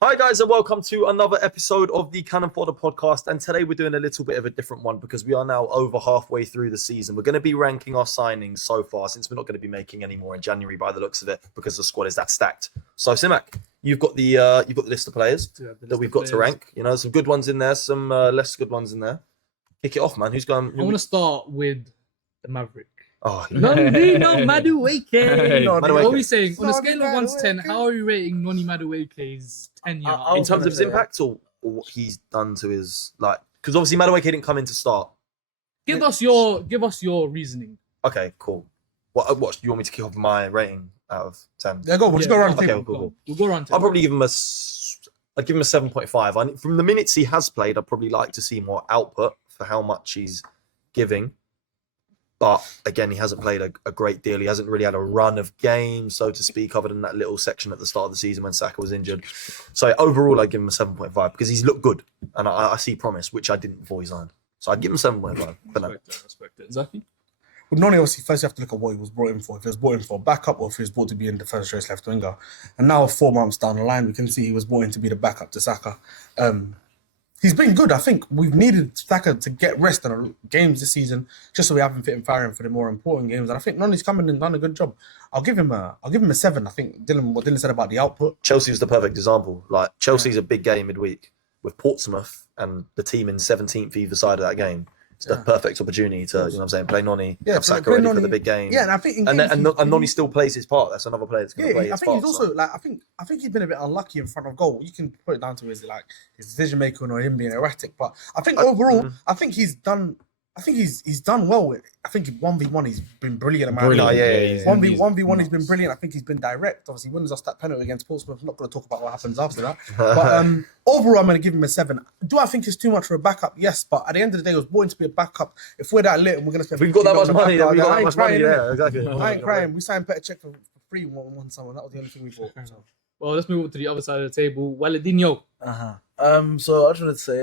Hi guys and welcome to another episode of the Cannon Fodder podcast, and today we're doing a little bit of a different one because we are now over halfway through the season. We're going to be ranking our signings so far since we're not going to be making any more in January by the looks of it because the squad is that stacked. So Simak, you've got the list of players that we've got to rank. You know, some good ones in there, some less good ones in there. Kick it off, man. Who's going? I want to start with the Maverick. Oh, Nonni Madueke. Madueke. What are we saying? On a scale of 1 to 10, how are you rating Nonni Madueke's tenure? In terms of his impact or what he's done to his because obviously Madueke didn't come in to start. Give us your reasoning. Okay, cool. What do you want me to kick off my rating out of 10? Yeah, go. We'll just go around. Okay, cool. We'll go around. I'll probably give him a 7.5. From the minutes he has played, I'd probably like to see more output for how much he's giving. But again, he hasn't played a great deal. He hasn't really had a run of games, so to speak, other than that little section at the start of the season when Saka was injured. So overall, I'd give him a 7.5 because he's looked good and I see promise, which I didn't before he signed. So I'd give him 7.5 for now. Respect it. Zaki? Well, Nonni, obviously, first you have to look at what he was brought in for. If he was brought in for a backup or if he was brought to be in the first choice left winger. And now 4 months down the line, we can see he was brought in to be the backup to Saka. He's been good. I think we've needed Saka to get rest in games this season, just so we have him fit and firing for the more important games. And I think Nonni's come in and done a good job. I'll give him a 7. I think what Dylan said about the output. Chelsea was the perfect example. Like Chelsea's a big game midweek with Portsmouth and the team in 17th either side of that game. It's the perfect opportunity to, you know what I'm saying, play Nonni, have Saka ready for the big game. Yeah, and I think and Nonni still plays his part. That's another player that's going to play his part. I think he's also I think he's been a bit unlucky in front of goal. You can put it down to his decision making or him being erratic, but I think overall, I think he's done well. I think 1v1 he's been brilliant. 1v1 he's been brilliant. I think he's been direct. Obviously, wins us that penalty against Portsmouth. I'm not going to talk about what happens after that. But overall, I'm going to give him a 7. Do I think it's too much for a backup? Yes, but at the end of the day, it was born to be a backup. If we're that lit and we're going to spend, we've got that much money. We've got that much money. Yeah, exactly. I ain't crying. We signed better check for free one someone. That was the only thing we bought. So. Well, let's move on to the other side of the table. Waladinho. So I just wanted to say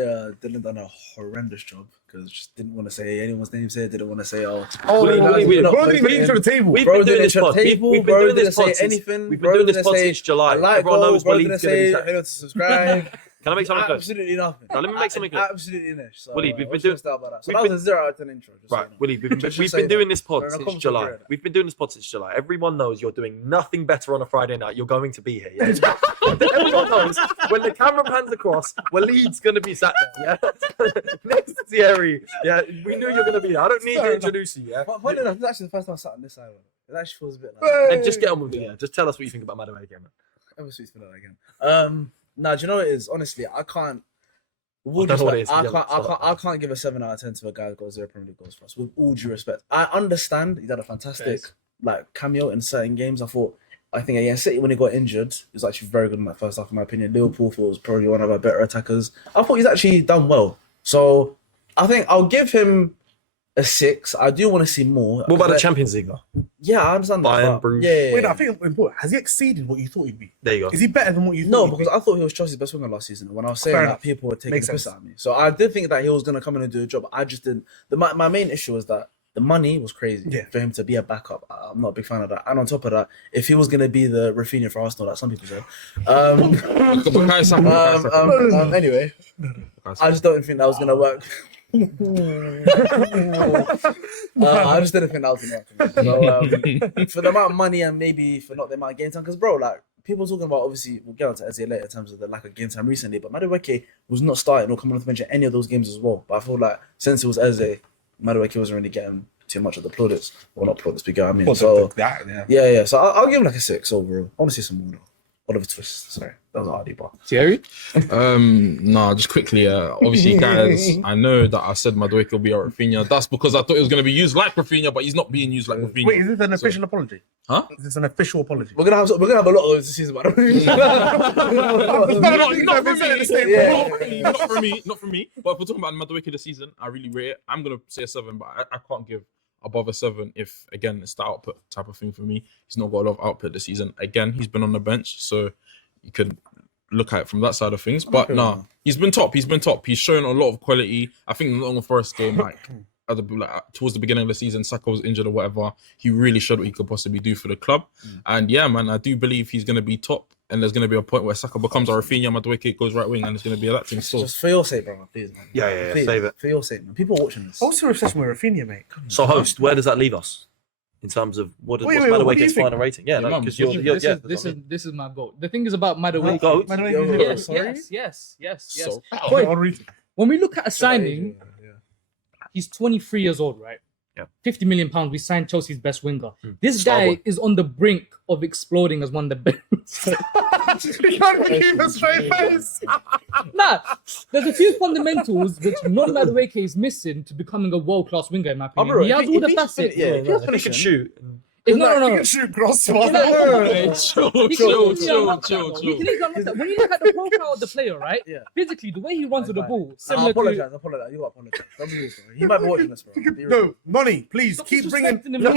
Dylan done a horrendous job because just didn't want to say anyone's name. Didn't want to say We've been doing this pod. We've been doing this pod since July. Everyone knows Willie's going to be subscribe. Can I make something clear? Absolutely nothing. Now, let me make something clear. Absolutely niche. So, Willie, we've been doing about that. So that was a 0 out of 10 intro. Right, Willie, we've been doing this pod since July. We've been doing this pod since July. Everyone knows you're doing nothing better on a Friday night. You're going to be here. Yeah? Everyone knows when the camera pans across, Waleed's going to be sat there. Yeah, next to Thierry. Yeah, we knew you're going to be there. I don't need to introduce you. Yeah, funny enough, it's actually the first time I sat on this side. It actually feels a bit like. And just get on with it. Yeah, just tell us what you think about Madueke again. Obviously, speak about that again. Nah, do you know what it is? Honestly, I can't. I can't give a 7 out of 10 to a guy who got 0 Premier League goals for us. With all due respect, I understand he did a fantastic cameo in certain games. I think against City when he got injured, he was actually very good in that first half, in my opinion. Liverpool was probably one of our better attackers. I thought he's actually done well. So I think I'll give him a 6. I do want to see more. What about the Champions League though? Yeah, I understand Bayern, that. Bruges. Yeah. Wait, no, I think it's important. Has he exceeded what you thought he'd be? There you go. Is he better than what you thought? No, because I thought he was Chelsea's best winger last season. When I was saying that, people were taking the piss out of me. So I did think that he was going to come in and do a job. I just didn't. My main issue was that the money was crazy for him to be a backup. I'm not a big fan of that. And on top of that, if he was going to be the Rafinha for Arsenal, like some people said. Anyway, I just don't think that was going to work. I just didn't think that was enough. So, for the amount of money and maybe for not the amount of game time, because bro, like people talking about, obviously we'll get on to Eze later in terms of the lack of game time recently, but Madueke was not starting or coming on to mention any of those games as well. But I feel like since it was Eze, Madueke wasn't really getting too much of the plaudits, or not plaudits, but you get what I mean. So yeah. So I'll give him like a 6 overall. I want to see some more though. Oliver Twist, sorry, that was a hardy bar. Thierry? No, just quickly. Obviously, guys, I know that I said Madueke will be a Rafinha. That's because I thought it was going to be used like Rafinha, but he's not being used like Rafinha. Wait, is this an official apology? Huh? Is this an official apology? We're gonna have a lot of those this season, by the way. Not for me. But if we're talking about Madueke this season, I really rate it. I'm gonna say a 7, but I can't give above a 7 if, again, it's the output type of thing for me. He's not got a lot of output this season. Again, he's been on the bench, so you could look at it from that side of things. But he's been top. He's shown a lot of quality. I think in the Nottingham Forest game, towards the beginning of the season, Saka was injured or whatever. He really showed what he could possibly do for the club. And yeah, man, I do believe he's going to be top and there's going to be a point where Saka becomes a Rafinha, Madueke goes right wing, and it's going to be a that thing still. Just for your sake, bro, please, man. Yeah, Please, save it. for your sake, man. People are watching this. Also, obsession with Rafinha, mate. So, host, where does that leave us in terms of what's what do you Madueke's think? final rating? Yeah, Mum, because This is my goal. The thing is about Madueke. Goat. Yes. So, Boy, when we look at a signing, he's 23 years old, right? Yeah. 50 million pounds. We signed Chelsea's best winger. This Starboy. guy is on the brink of exploding as one of the best. You can't even keep a straight face. Nah, there's a few fundamentals which Nonni Madueke is missing to becoming a world-class winger, in my opinion. He has all the facets. If he can shoot. No. You can shoot cross. chill. He can even look at, when you look at the profile of the player, right? Yeah. Physically, the way he runs with the ball, I similar to. apologize. You got to apologize. Don't be rude, bro. He might be watching this, bro. Be real. No, Nonni, please Stop keep bringing. disrespecting him. No.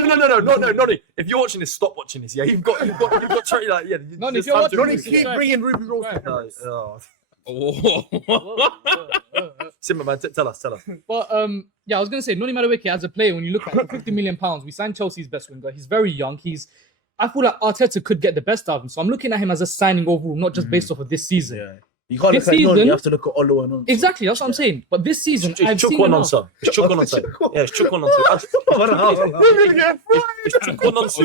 If you're watching this, stop watching this. Yeah, you've got like, yeah. Nonni, if there's you're time watching to Nonni, this, read it. keep bringing Ruben Rose. Oh. Oh. Simba, man, tell us. But yeah, I was gonna say Nonni Madueke as a player, when you look at it, 50 million pounds, we signed Chelsea's best winger. He's very young. I feel like Arteta could get the best out of him. So I'm looking at him as a signing overall, not just based off of this season. Yeah. You can't This look at Nonni, season- you have to look at Olu and Nonso. Exactly, that's what I'm saying. But this season, I've It's seen enough. Chukwononso. It's Chukwononso. Yeah, it's Chukwononso. It's Chukwononso.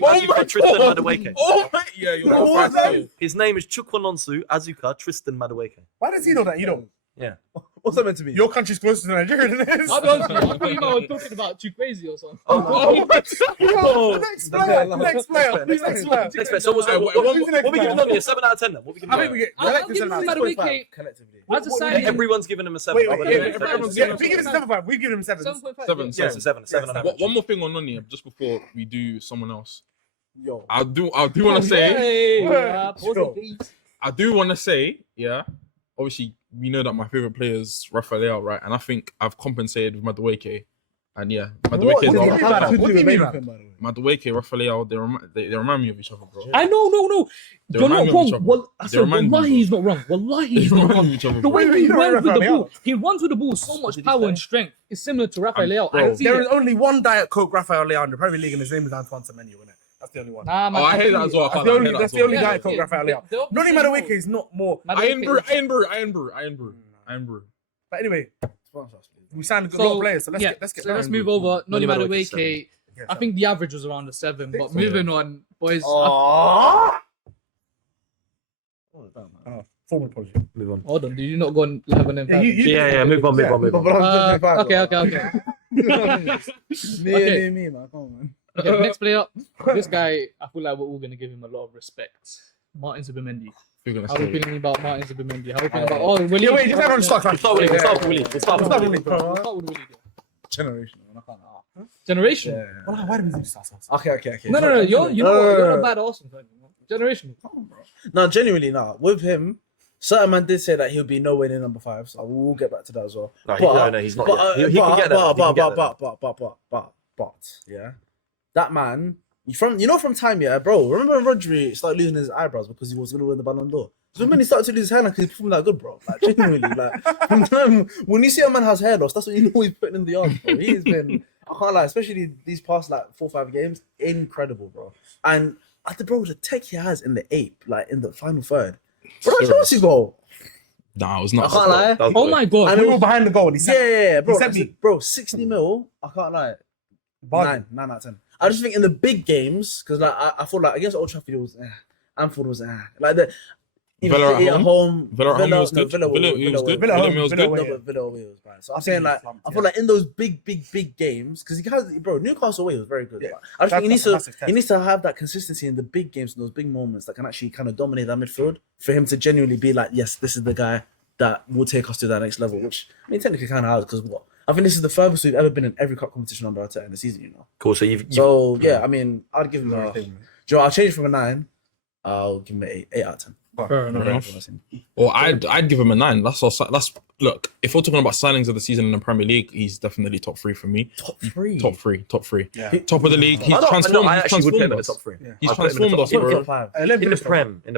Azuka Tristan Madueke. Oh, yeah, you're What was right. His name is Chukwononso Azuka Tristan Madueke. Why does he know that? You don't. Yeah. What's that meant to be? Your country's closer to Nigeria than it is. I'll be honest with you, I thought you were talking about too crazy or something. Next player. Next player. So what we giving Nonni? A 7 out of 10 then? What we giving I think we Nonni? get. I'll give Nonni Madueke collectively. as a signing. Everyone's giving him a 7. Wait, other wait, than yeah, me. everyone's yeah, giving we give him 7.5. We give him 7. 7.5. Seven. Yeah, it's a 7 on average. One more thing on Nonni, just before we do someone else. Yo. I do want to say, yeah. Obviously, we know that my favorite player is Rafael, right? And I think I've compensated with Madueke. And yeah, Madueke is Madueke, Rafael, they remind me of each other, bro. I know, no. They You're remind not me of each wrong. other. Well, I They said, remind me wallahi, of he's not wrong. Wallahi, They he's not remind me wrong. of each other, The bro. way he You don't runs with the Rafael. ball, he runs with the ball with so much did he power say? and strength. It's similar to Rafael. Bro. I see There it. is only one Diet Coke Rafael Leao in the Premier League, and his name is Antoine Semenyo, isn't it? That's the only one. Nah, man. Oh, I hate that as well. That's the only. That's the only Yeah, Diet Coke yeah. Rafael Leao. They're Nonni obviously Madueke is not more. Iron brew. But anyway, we signed a So, lot of players, so let's get. So let's move over. Nonni Nonni Madueke, Madueke. Yeah, I think the average was around the 7. But so. moving on, boys. Formal apology. Move on. Hold on, did you not go on live on impact? Yeah, move on. Okay. Me, man. Come on, man. Okay, the next player. This guy, I feel like we're all gonna give him a lot of respect. Martin Zubimendi. How are we feeling about Martin Zubimendi? How are we feeling about? Oh, Willie. Yeah, wait, just everyone start. We'll start with Willie. We'll start with Willie. Generation, man. I can't. Generation. Yeah. Why did we do start? Okay. No. You're a bad Arsenal fan. Generation. No, genuinely, no. With him, certain man did say that he'll be nowhere near number 5, so we'll get back to that as well. No, he's not yet. He can get there. But yeah, that man, from time, yeah, bro. Remember when Rodri started losing his eyebrows because he was going to win the Ballon d'Or? So when he started to lose his hair, like he's performing that good, bro. Like genuinely, like from time when you see a man has hair loss, that's what you know he's putting in the yard, bro. He's been, I can't lie, especially these past like 4-5 games, incredible, bro. And the tech he has in the ape, like in the final third. Bro, that Chelsea goal. Nah, it was not. I can't lie. Oh my god. And we were behind the goal. And he said, Yeah, bro. He sent me. Bro, 60 mil. I can't lie. 9 out of 10. I just think in the big games, because like I feel like against Old Trafford it was, Anfield was, like the. Villa at home. Villa was good. Villa was good. Villa was good. No, but Villa away was bad. So I'm saying like I feel like in those big games, because he has, bro, Newcastle away was very good. Yeah. I just think He needs to have that consistency in the big games, in those big moments that can actually kind of dominate that midfield for him to genuinely be like, yes, this is the guy that will take us to that next level. Which I mean, technically kind of has, because what I think this is the furthest we've ever been in every cup competition under Arteta in the season. You know. Cool. So yeah, I mean, I'd give him I'll change it from a 9. I'll give him an 8 out of 10. Fair enough. Well, I'd give him a 9. That's look. If we're talking about signings of the season in the Premier League, he's definitely top 3 for me. Top three. Yeah. Top of the league. He's transformed. I actually would put him in the us. top 3. Yeah. He's transformed us, bro. In the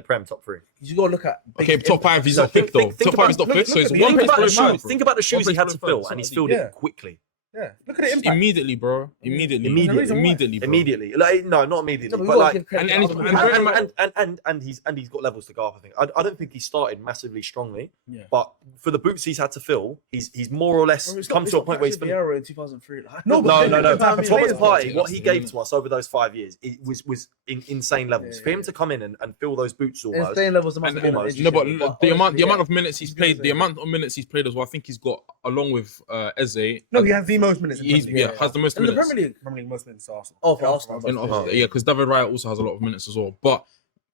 Prem, top 3. You gotta look at Okay, top 5. He's not fifth though. Top 5 is not fifth, so it's one place below mine. Think about the shoes he had to fill, and he's filled it quickly. Yeah, look at the impact. Immediately, bro. Immediately. Immediately. Bro. Immediately. Like, no, not immediately. No, but like, and he's got levels to go up. I think. I don't think he started massively strongly. Yeah. But for the boots he's had to fill, he's more or less come to a point where he's been. Vieira in 2003. No, No. Thomas Partey, what he gave to us over those 5 years, it was insane levels. For him to come in and fill those boots almost. Insane levels. No, but the amount of minutes he's played, as well. I think he's got, along with Eze. No, he has the most minutes. Has the most in the minutes. Premier League, most minutes to Arsenal. Oh, for Arsenal. Yeah, because David Raya also has a lot of minutes as well. But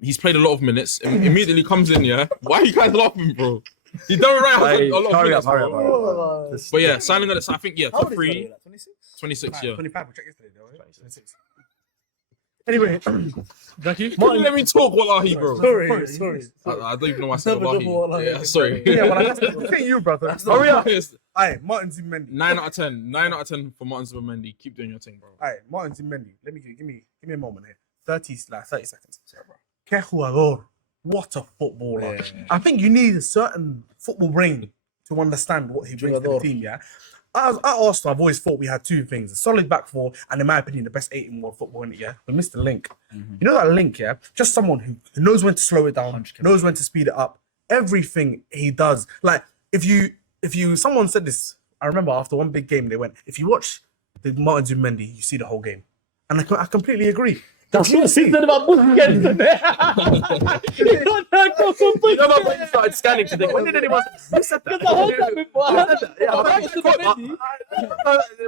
he's played a lot of minutes. Immediately comes in. Yeah, why are you guys laughing, bro? David Raya has a lot of minutes. Hurry up. But yeah, signing on. I think top 3. 26. 26. Yeah. 25. We checked yesterday, though. 26. Anyway, Thank you. Let me talk, wallahi, bro. Sorry. I don't even know why I said Never double wallahi. wallahi. Yeah, sorry. Yeah, well, that's the thing, you, brother. Hurry up. Aye, Martin Zubimendi. 9 out of 10. 9 out of 10 for Martin Zubimendi. Keep doing your thing, bro. Aye, Martin Zubimendi. Let me give me a moment here. 30 seconds. Sorry, bro. Que jugador. What a footballer. Yeah. I think you need a certain football brain to understand what he brings to the team, yeah? At Arsenal, I've always thought we had two things: a solid back four, and in my opinion, the best 8 in world football, in it, yeah? But Mr. Link. You know that Link, yeah? Just someone who knows when to slow it down, knows when to speed it up. Everything he does. Like, someone said this, I remember after one big game, they went, if you watch the Martin Zubimendi, you see the whole game. And I completely agree. That's what he said about Busquets. You know about when you started scanning to think, when did anyone? Who said that? Because I heard that before. I heard that. Yeah, I but heard Zubimendi.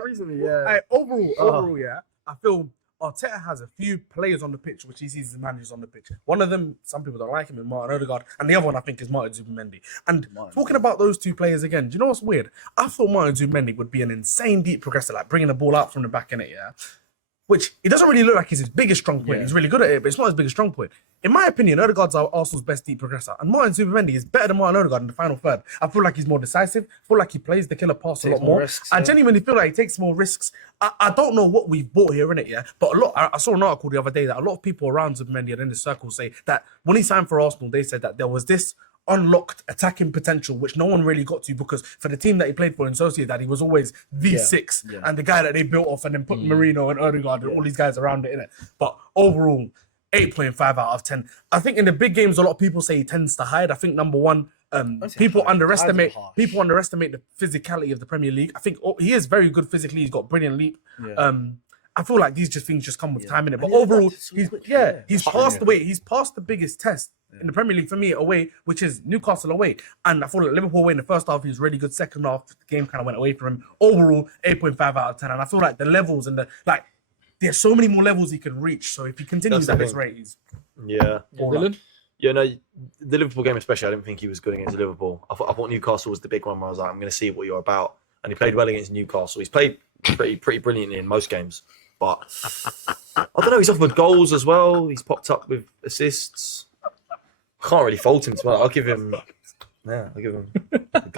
recently, yeah. Hey, overall, yeah, I feel Arteta has a few players on the pitch which he sees as managers on the pitch. One of them, some people don't like him, is Martin Odegaard, and the other one I think is Martin Zubimendi. And talking about those two players again, do you know what's weird? I thought Martin Zubimendi would be an insane deep progressor, like bringing the ball out from the back in it, yeah. Which it doesn't really look like is his biggest strong point. Yeah. He's really good at it, but it's not his biggest strong point. In my opinion, Odegaard's Arsenal's best deep progressor, and Martin Zubimendi is better than Martin Odegaard in the final third. I feel like he's more decisive. I feel like he plays the killer pass a lot more. Risks, I genuinely feel like he takes more risks. I don't know what we've bought here in it, yeah. But I saw an article the other day that a lot of people around Zubimendi and in the circle say that when he signed for Arsenal, they said that there was this unlocked attacking potential which no one really got to, because for the team that he played for in Sociedad, he was always the 6 and the guy that they built off and then put Marino and Odegaard and all these guys around it in it. But overall, 8.5 out of 10. I think in the big games, a lot of people say he tends to hide. I think number one, people underestimate the physicality of the Premier League. I think he is very good physically. He's got brilliant leap. I feel like these things just come with time in it. But overall, he's passed the way. He's passed the biggest test in the Premier League for me away, which is Newcastle away. And I feel like Liverpool away in the first half, he was really good. Second half, the game kind of went away from him. Overall, 8.5 out of 10. And I feel like the levels and there's so many more levels he can reach. So if he continues at this rate, he's Dylan? Yeah, no, the Liverpool game especially, I didn't think he was good against Liverpool. I thought Newcastle was the big one where I was like, I'm going to see what you're about. And he played well against Newcastle. He's played pretty brilliantly in most games. But I don't know, he's offered goals as well. He's popped up with assists. I can't really fault him. I'll give him. Yeah, I'll give him. Talk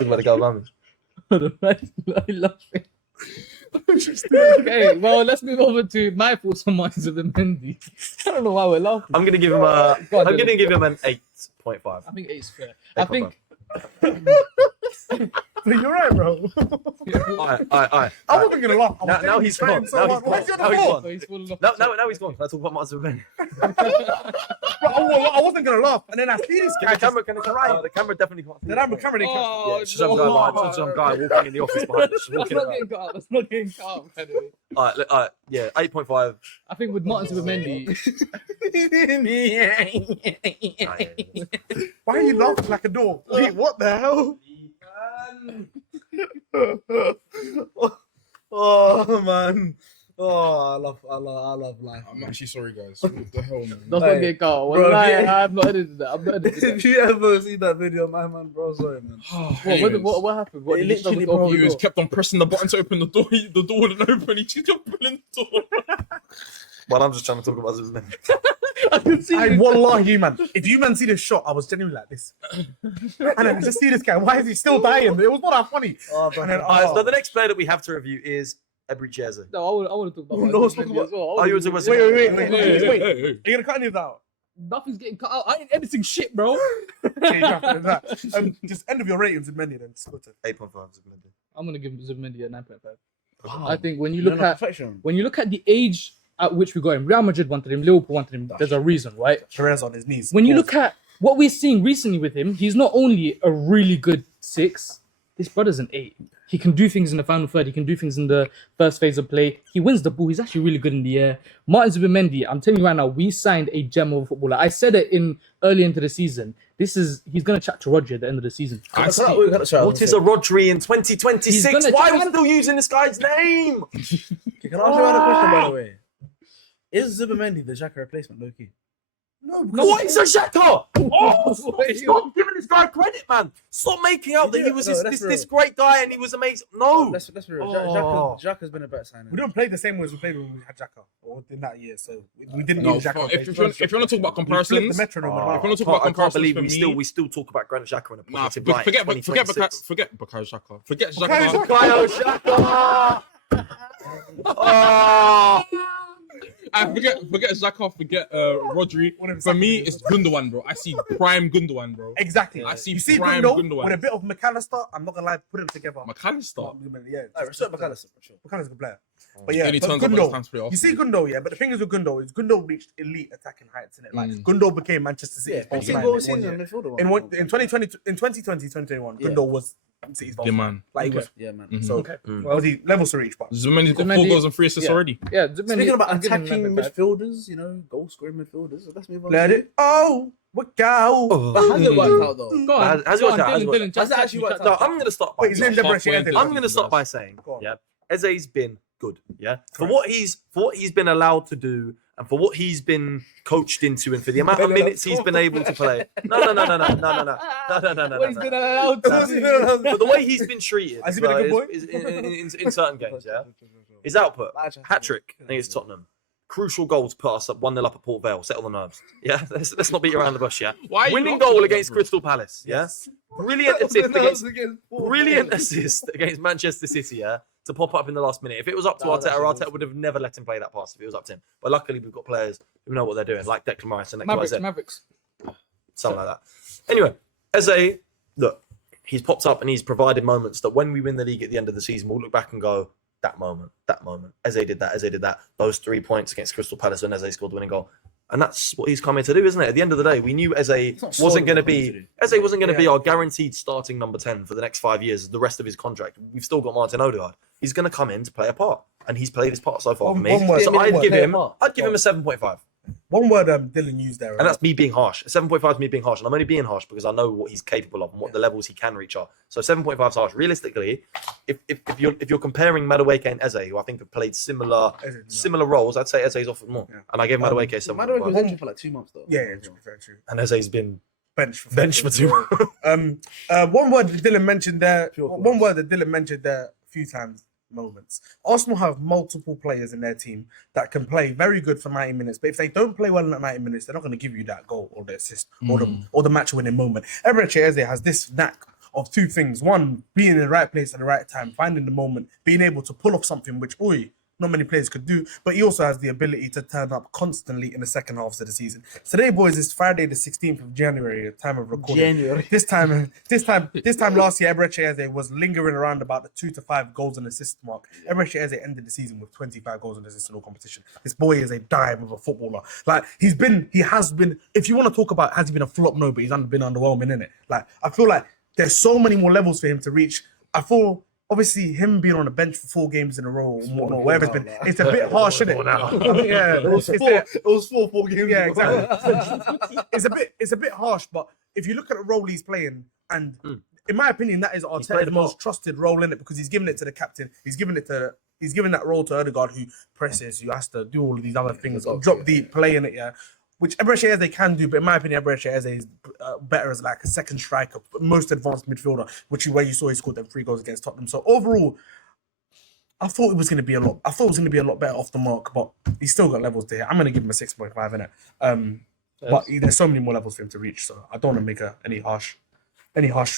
about the guy around I love it. Okay, well, let's move over to my thoughts on Martin Zubimendi. I don't know why we're laughing. I'm gonna give him I'm gonna give him an 8.5. I think 8 is fair. I think. You're right, bro. Alright. I wasn't gonna laugh. Now he's gone. Now he's gone. Now he's gone. Can I talk about Martin Zubimendi? I wasn't gonna laugh, and then I see this guy. The camera definitely can't see. The camera didn't come. Oh, Yeah, some guy walking in the office behind us. That's not getting cut out. That's not getting cut out, by the way. Alright, yeah, 8.5. I think with Martin Zubimendi. Why are you laughing like a dog? Wait, what the hell? Oh man. Oh, I love life. I'm actually sorry, guys. What the hell, man? That's not getting cut out. I'm not editing that. If you ever see that video, my man, bro, sorry, man. What happened? What, he was kept on pressing the button to open the door. The door wouldn't open. He just kept pulling the door. Well, I'm just trying to talk about Zubimendi. I can see I wallahi, man. If you man see the shot, I was genuinely like this. And then just see this guy. Why is he still dying? It was not that funny. So the next player that we have to review is Eberechi Eze. No, I want to talk about Zubimendi as well. You want to talk about Wait. Are you going to cut any of that out? Nothing's getting cut out. I ain't editing shit, bro. Just end of your ratings in Zubimendi then. 8.5 Zubimendi. I'm going to give Zubimendi a 9.5. I think when you No, look no, at perfection. the age at which we got him, Real Madrid wanted him, Liverpool wanted him. There's a reason, right? Perez on his knees. When you look at what we're seeing recently with him, he's not only a really good 6, this brother's an 8. He can do things in the final third. He can do things in the first phase of play. He wins the ball. He's actually really good in the air. Martin Zubimendi, I'm telling you right now, we signed a gem of a footballer. I said it early into the season. He's going to chat to Rodri at the end of the season. I see. What is a Rodri in 2026? Why are we still using this guy's name? Can I ask you another question, by the way? Is Zubimendi the Xhaka replacement, low-key? no, What is a Xhaka? Oh, Wait, stop giving this guy credit, man. Stop making out that he was this great guy and he was amazing. No. Let's be real. Oh. Xhaka's been a better signing. we don't play the same way as we played when we had Xhaka or in that year. So we didn't No, need Xhaka. if you want to talk about the comparisons, metronome. Oh, if you want to talk about I can't comparisons believe for we me, still talk about Granit Xhaka in a nah, positive light. forget Bukayo Xhaka. Forget Xhaka. Bukayo Xhaka. Oh. I forget Xhaka, forget Rodri. For me, it's Gundogan, bro. I see prime Gundogan, bro. Exactly. I see you see prime Gundogan with a Gundogan. bit of McAllister. I'm not gonna lie, put them together. McAllister. Yeah, I respect McAllister for sure. McAllister's a good player. But yeah, And he but turns up when it's Gundo, time to play off. you see Gundo, yeah. But the thing is with Gundo is Gundo reached elite attacking heights in it. Like Mm. Gundo became Manchester Yeah, City's false 15 nine goals in one season year. midfielder. In 2020, 2021, Yeah. Gundo was City's false The nine. man. Like he Okay. was. Yeah, man. Mhm. So Okay. obviously levels to reach, but Zubimendi's got 4 Zubimendi- goals and 3 assists yeah. already. Yeah, Zubimendi, Speaking about I'm giving him attacking that back. midfielders, goal scoring midfielders. Let's move on. let it. Oh, what go? But has it worked out though? Go on, Has it go worked on, out? Has it worked Dylan, out? just Has it catch actually me, worked catch No, me. I'm gonna start by. Wait, his name's Eberechi halfway Eze. into I'm gonna start by saying, Go on. yeah, Eze's been good, yeah, for what he's been allowed to do and for what he's been coached into and for the amount of minutes he's been able to play. No. What he's been allowed to do. But the way he's been treated Has he been a good boy? is in certain games, yeah. His output, hat trick against Tottenham. Crucial goal to put us up 1-0 up at Port Vale, settle the nerves. Yeah, let's not beat around the bush. Yeah, Why are you winning laughing goal at that, against bro? Crystal Palace. Yeah, brilliant assist against Manchester City. Yeah, to pop up in the last minute. If it was up to That was Arteta, actually Arteta awesome. would have never let him play that pass if it was up to him. But luckily, we've got players who know what they're doing, like Declan Rice and Mavericks. something like that. Anyway, Eze, look, he's popped up and he's provided moments that when we win the league at the end of the season, we'll look back and go, that moment. Eze did that. Those 3 points against Crystal Palace when Eze scored the winning goal. And that's what he's come here to do, isn't it? At the end of the day, we knew Eze not wasn't going to solely what be he's be our guaranteed starting number 10 for the next 5 years, the rest of his contract. We've still got Martin Odegaard. He's going to come in to play a part, and he's played his part so far for me. One word. So I'd give him a Play a part. 7.5. One word Dylan used there. And that's me being harsh. 7.5 is me being harsh. And I'm only being harsh because I know what he's capable of and what the levels he can reach are. So 7.5 is harsh. Realistically, if you're comparing Madueke and Eze, who I think have played similar roles, I'd say Eze's offered more. Yeah. And I gave Madueke a Madueke was 7.5. injured for like 2 months though. Yeah, very true. And Eze's been Bench for benched for 2 months. One word that Dylan mentioned there. Pure One word that Dylan mentioned there a few times. Moments. Arsenal have multiple players in their team that can play very good for 90 minutes, but if they don't play well in that 90 minutes, they're not going to give you that goal or the assist or the match-winning moment. Eberechi Eze has this knack of 2 things: one, being in the right place at the right time, finding the moment, being able to pull off something which, not many players could do, but he also has the ability to turn up constantly in the second half of the season. Today, boys, is Friday the 16th of January, time of recording. This time last year, Eberechi Eze was lingering around about the 2 to 5 goals and assists mark. Eberechi Eze ended the season with 25 goals and assists in all competition. This boy is a dime of a footballer. Like he has been. If you want to talk about has he been a flop, no, but he's been underwhelming, innit? Like I feel like there's so many more levels for him to reach. I feel. Obviously, him being on the bench for 4 games in a row, or whatever it's been, it's a bit harsh, isn't it? Yeah, It was 4 games. yeah, exactly. It's a bit harsh, but if you look at the role he's playing, and in my opinion, that is played Arteta's a most part. trusted role in it because he's given it to the captain. He's given that role to Odegaard, who presses, who has to do all of these other things, drop deep, play in it, yeah. Which Eberechi Eze can do, but in my opinion, Eberechi Eze is better as like a second striker, most advanced midfielder, where you saw he scored them 3 goals against Tottenham. So overall, I thought it was going to be a lot. I thought it was going to be a lot better off the mark, but he's still got levels there. I'm going to give him a 6.5 in it. But there's so many more levels for him to reach, so I don't want to make any harsh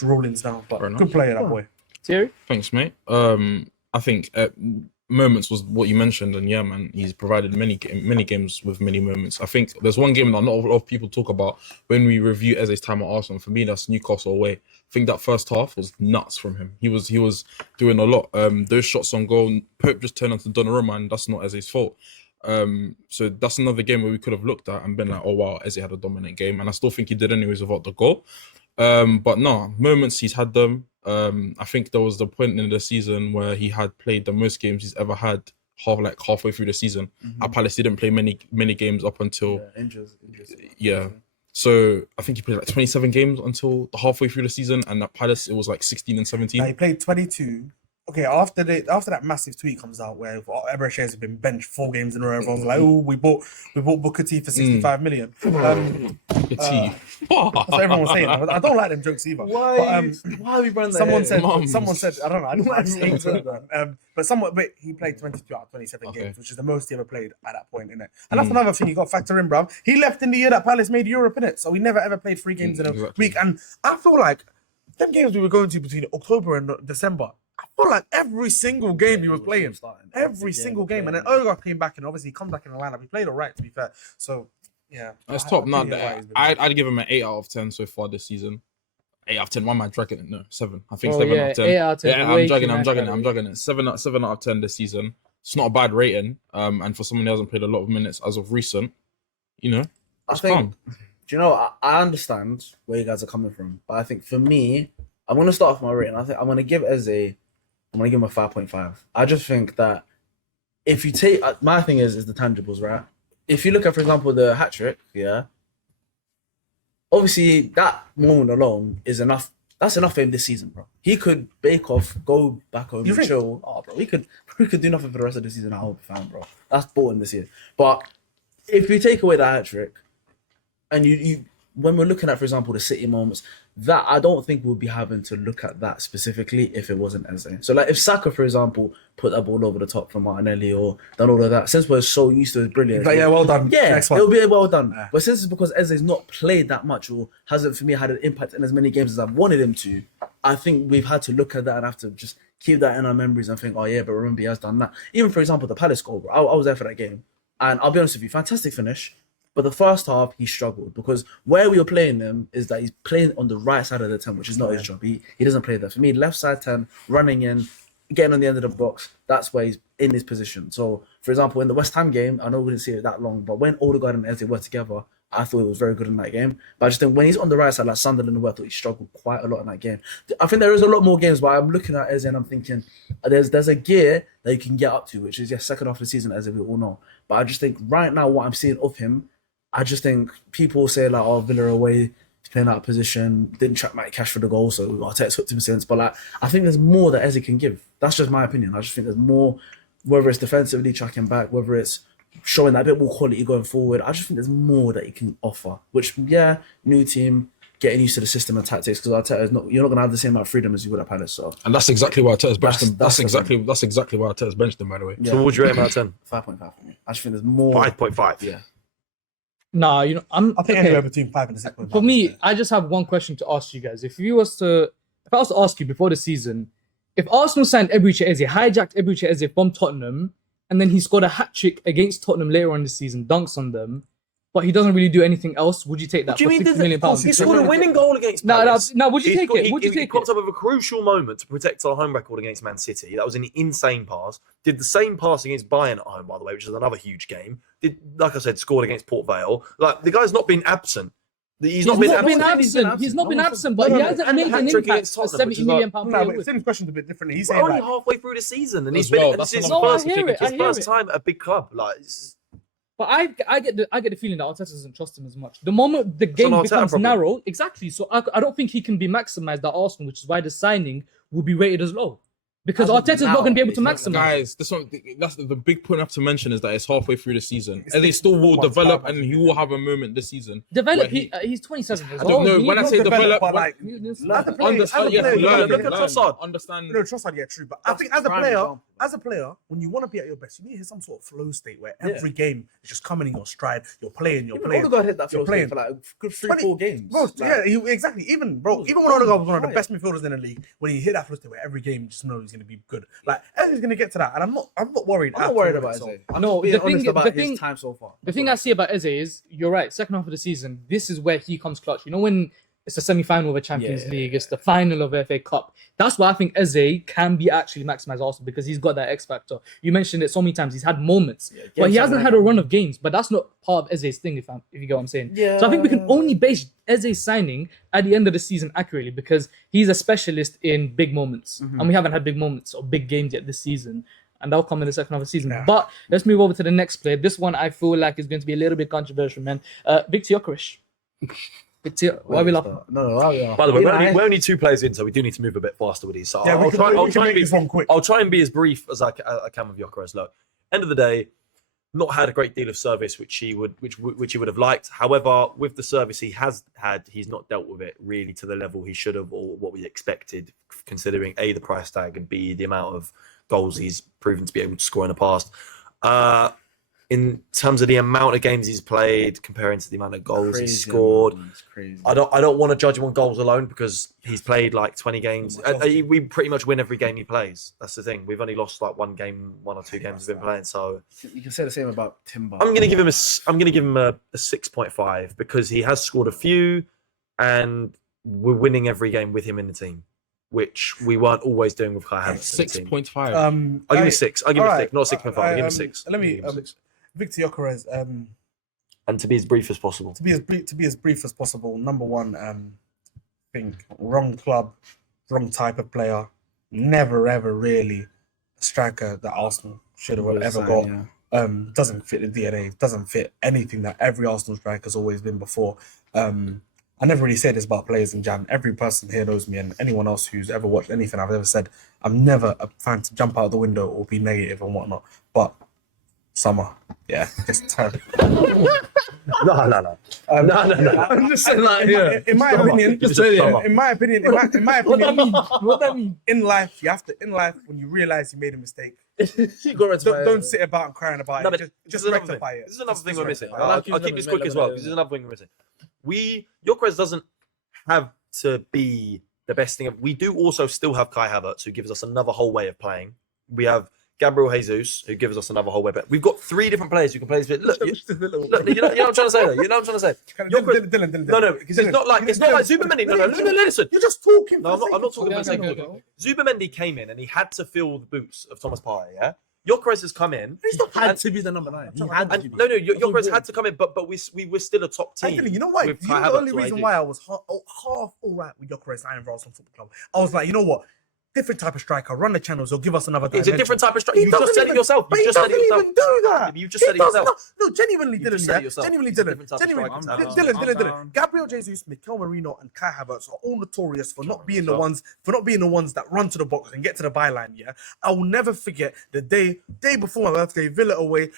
rulings now. But Fair enough. good player, that boy. Thierry? Thanks, mate. I think moments was what you mentioned, and yeah, man, he's provided many games with many moments. I think there's one game that not a lot of people talk about when we review Eze's time at Arsenal. For me, that's Newcastle away. I think that first half was nuts from him. He was doing a lot. Those shots on goal, Pope just turned onto Donnarumma, and that's not Eze's fault. So that's another game where we could have looked at and been like, oh wow, Eze had a dominant game, and I still think he did anyways without the goal. But no, moments he's had them. I think there was the point in the season where he had played the most games he's ever had halfway through the season. At Palace, he didn't play many games up until injuries. yeah. So I think he played like 27 games until the halfway through the season, and at Palace it was like 16 and 17. He played 22. Okay, after that massive tweet comes out where Eberechi Eze has been benched 4 games in a row, everyone's like, "Oh, we bought Booker T for 65 million." Booker T. That's what everyone was saying. I don't like them jokes either. Why are we running that? Someone Mums. said, I don't know. I don't like saying that. But he played 22 out of 27 games, which is the most he ever played at that point, innit? And that's another thing you got to factor in, bruv. He left in the year that Palace made Europe, innit? So he never ever played 3 games in a week. And I feel like them games we were going to between October and December, I feel like every single game he was playing. Every single game. And then Odegaard came back, and obviously he comes back in the lineup. He played all right, to be fair. So, yeah. That's top. No, I'd give him an 8 out of 10 so far this season. 8 out of 10. Why am I dragging it? No, 7. I think 7 out of 10. 8 out of 10. Yeah, I'm dragging it. 7 out of 10 this season. It's not a bad rating. And for someone who hasn't played a lot of minutes as of recent, you know, it's calm. Do you know, I understand where you guys are coming from, but I think for me, I'm going to start off my rating. I think I'm going to give Eze, I'm going to give him a 5.5. I just think that if you take, my thing is the tangibles, right? If you look at, for example, the hat trick, yeah, obviously that moment alone is enough. That's enough for him this season, bro. He could bake off, go back home, and chill. Oh, bro, we could do nothing for the rest of the season. I hope, fine, bro. That's bought this year. But if you take away the hat trick, and you when we're looking at, for example, the City moments, that I don't think we'll be having to look at that specifically if it wasn't Eze. So, like, if Saka, for example, put that ball over the top for Martinelli or done all of that, since we're so used to his brilliance, yeah, well done. Yeah, Next one. it'll be well done. Yeah. But since it's because Eze's not played that much or hasn't, for me, had an impact in as many games as I've wanted him to, I think we've had to look at that and have to just keep that in our memories and think, oh yeah, but remember he has done that. Even, for example, the Palace goal, bro. I was there for that game, and I'll be honest with you, fantastic finish. But the first half, he struggled because where we were playing them is that he's playing on the right side of the 10, which is not his job. He doesn't play there. For me, left side 10, running in, getting on the end of the box, that's where he's in his position. So, for example, in the West Ham game, I know we didn't see it that long, but when Odegaard and Eze were together, I thought he was very good in that game. But I just think when he's on the right side, like Sunderland, I thought he struggled quite a lot in that game. I think there is a lot more games, but I'm looking at Eze and I'm thinking there's a gear that you can get up to, which is, second half of the season, as we all know. But I just think right now, what I'm seeing of him, I just think people say like, oh, Villa away, he's playing out of position, didn't track Matty Cash for the goal, so Arteta's hooked him since. But like, I think there's more that Eze can give. That's just my opinion. I just think there's more, whether it's defensively tracking back, whether it's showing that bit more quality going forward. I just think there's more that he can offer. Which, new team, getting used to the system and tactics, because Arteta is not, you're not gonna have the same amount of freedom as you would at Palace. So, and that's exactly why Arteta's benched him. That's exactly why Arteta's benched him, by the way. So what would you rate him out of 10? 5.5 for me. I just think there's more. 5.5. Yeah. Nah, I think anywhere between 5 and 6.5. For me, I just have one question to ask you guys. If I was to ask you before the season, if Arsenal signed Eberechi Eze, hijacked Eberechi Eze from Tottenham, and then he scored a hat-trick against Tottenham later on in the season, dunks on them, but he doesn't really do anything else, would you take that for £60 million? He scored a winning goal against Palace. No, would you take it? Would you take it? He popped up with a crucial moment to protect our home record against Man City. That was an insane pass. Did the same pass against Bayern at home, by the way, which is another huge game. Did, like I said, scored against Port Vale. Like, the guy's not been absent. He's not been absent. He's not been absent, but he hasn't made an impact. A £70 million player. No, but Tim's question's a bit different. He's saying only halfway through the season, and he's been. This is his first time at a big club. Like. But I get the feeling that Arteta doesn't trust him as much. The moment the game becomes narrow, exactly. So I don't think he can be maximised at Arsenal, which is why the signing will be rated as low. Because Arteta's not going to be able to maximise. Guys, that's the big point I have to mention is that it's halfway through the season. And they still will develop and he will have a moment this season. Develop? He's 27 years old. I don't know. When I say develop, understand. No, Trossard, yeah, true. But I think as a player, when you want to be at your best, you need some sort of flow state where every game is just coming in your stride. You're playing. Odegaard hit that flow state for like good 3-4 games. Bro, exactly. Even when Odegaard was one of the best midfielders in the league, when he hit that flow state where every game you just know he's going going to be good. Like Eze's going to get to that, and I'm not worried. I'm not worried about Eze. I'm No, being the honest thing- about the his thing- time so far. The thing I see about Eze is, you're right, second half of the season, this is where he comes clutch. You know, when it's the semi-final of a Champions League, it's the final of FA Cup. That's why I think Eze can be actually maximised Arsenal, because he's got that X factor. You mentioned it so many times, he's had moments, but he hasn't had a run of games. But that's not part of Eze's thing, if you get what I'm saying. Yeah. So I think we can only base Eze's signing at the end of the season accurately, because he's a specialist in big moments. And we haven't had big moments or big games yet this season. And that'll come in the second half of the season. Yeah. But let's move over to the next player. This one I feel like is going to be a little bit controversial, man. Victor Gyökeres. Victor, why are we laughing? No, why are we laughing? By the way, we're only 2 players in, so we do need to move a bit faster with these. So Yeah, I'll try we can and make be this one quick. I'll try and be as brief as I can with Gyökeres. Look, end of the day, not had a great deal of service which he would have liked. However, with the service he has had, he's not dealt with it really to the level he should have, or what we expected, considering A, the price tag, and B, the amount of goals he's proven to be able to score in the past. In terms of the amount of games he's played, comparing to the amount of goals he's scored, It's crazy. I don't want to judge him on goals alone, because he's played like 20 games. We pretty much win every game he plays. That's the thing. We've only lost like 1 or 2 games we've been playing. So You can say the same about Timber. I'm gonna give him a 6.5, because he has scored a few, and we're winning every game with him in the team, which we weren't always doing with Kai Havertz in the team. 6.5. I'll give him a 6. I'll give him a 6, not 6.5. I'll give him a 6. Let me Victor Gyökeres. And to be as brief as possible. To be as brief as possible. Number one, think wrong club, wrong type of player. Never ever really a striker that Arsenal should have ever got. Yeah. Doesn't fit the DNA. Doesn't fit anything that every Arsenal striker's always been before. I never really said this about players in Jam. Every person here knows me, and anyone else who's ever watched anything I've ever said, I'm never a fan to jump out the window or be negative and whatnot. But Summer, yeah, just terrible. No. I'm just saying, like, in my opinion, Just say it. in my opinion, What that mean? What that mean? in life, when you realize you made a mistake, don't sit about and crying about No, it. but Just this is another rectify thing. it. This is another thing Just we're missing. rectify it. I'll keep this quick as well, because this is another thing we're missing. Gyökeres doesn't have to be the best thing. We do also still have Kai Havertz, who gives us another whole way of playing. We have Gabriel Jesus, who gives us another whole way. We've got 3 different players who can play this bit. Look, you know what I'm trying to say, though. You know what I'm trying to say. Dylan. No, because it's not like Zubimendi. No, listen. You're just talking. No, I'm not talking Yeah, about saying okay, good. okay. Zubimendi came in and he had to fill the boots of Thomas Partey. Yeah, Gyökeres has come in. He's not Had to be the number 9. He had to be. No, Gyökeres had to come in, but we were still a top team. You know what? with You Kai know the Havertz, only what I reason do. why I was half all right with Gyökeres signing for Arsenal Football Club, I was like, you know what? Different type of striker, run the channels, or give us another It's dimension. a different type of striker. He You just doesn't said it even- yourself. But You he just said it doesn't yourself. even do that. You just said it He does yourself. not. No, genuinely, You Dylan. just said it yourself. Genuinely, It's a Dylan. different type of Genuinely, striker. Dylan. Gabriel Jesus, Mikel Merino, and Kai Havertz are all notorious for not being the ones that run to the box and get to the byline. Yeah, I will never forget the day before my birthday, Villa away.